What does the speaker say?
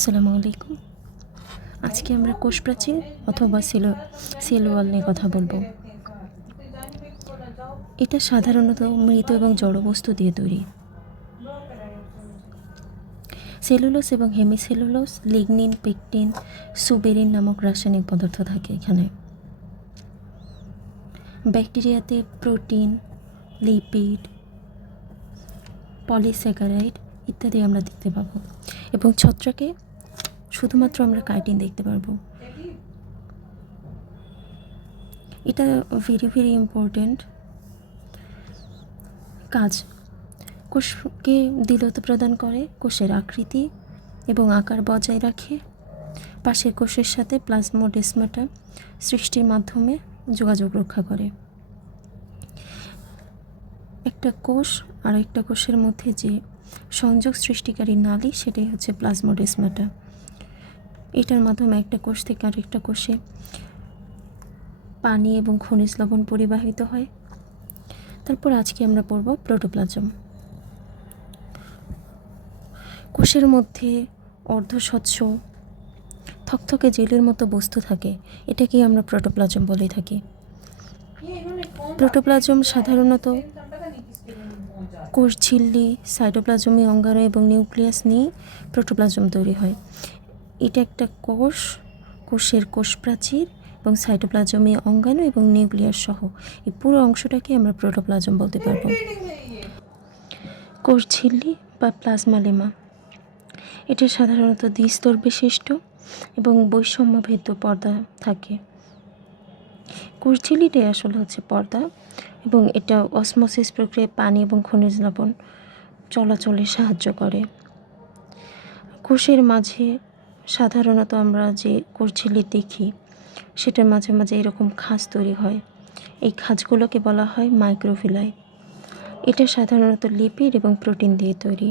আসসালামু আলাইকুম। আজকে আমরা কোষ প্রাচীর অথবা সেল ওয়াল নিয়ে কথা বলবো। এটা সাধারণত মৃত এবং জড় বস্তু দিয়ে তৈরি। সেলুলোজ এবং হেমিসেলুলোজ, লিগনিন, পেকটিন, সুবেরিন নামক রাসায়নিক পদার্থ থাকে এখানে। ব্যাকটেরিয়াতে প্রোটিন, লিপিড, পলিস্যাকারাইড ইত্যাদি আমরা দেখতে পাবো এবং ছত্রাকে শুধুমাত্র আমরা কাইটিন দেখতে পারবো। এটা ভেরি ইম্পর্ট্যান্ট কাজ। কোষকে দৃঢ়তা প্রদান করে, কোষের আকৃতি এবং আকার বজায় রাখে, পাশের কোষের সাথে প্লাজমোডেসমাটা সৃষ্টির মাধ্যমে যোগাযোগ রক্ষা করে। একটা কোষ আর একটা কোষের মধ্যে যে সংযোগ সৃষ্টিকারী নালী, সেটাই হচ্ছে প্লাজমোডেসমাটা। এটার মাধ্যমে একটা কোষ থেকে আরেকটা কোষে পানি এবং খনিজ লবণ পরিবাহিত হয়। তারপর আজকে আমরা পড়ব প্রোটোপ্লাজম। কোষের মধ্যে অর্ধস্বচ্ছ থকথকে জেলের মতো বস্তু থাকে, এটাকেই আমরা প্রোটোপ্লাজম বলে থাকি। প্রোটোপ্লাজম সাধারণত কোষ ঝিল্লি, সাইটোপ্লাজমীয় অঙ্গাণু এবং নিউক্লিয়াস নিয়ে প্রোটোপ্লাজম তৈরি হয়। এটা একটা কোষের কোষ প্রাচীর এবং সাইটোপ্লাজমীয় অঙ্গাণু এবং নিউক্লিয়াস সহ এই পুরো অংশটাকে আমরা প্রোটোপ্লাজম বলতে পারবো। কোষ ঝিল্লি বা প্লাজমা এটা সাধারণত দ্বিস্তর বিশিষ্ট এবং বৈষম্যভেদ্য পর্দা থাকে। কোষ ঝিল্লিটাই আসলে হচ্ছে পর্দা এবং এটা অসমোসিস প্রক্রিয়ায় পানি এবং খনিজ লবণ চলাচলে সাহায্য করে। কোষের মাঝে সাধারণত আমরা যে কোষ ঝিল্লি দেখি, সেটার মাঝে মাঝে এরকম খাঁজ তৈরি হয়। এই খাঁজগুলোকে বলা হয় মাইক্রোভিলাই। এটা সাধারণত লিপিড এবং প্রোটিন দিয়ে তৈরি।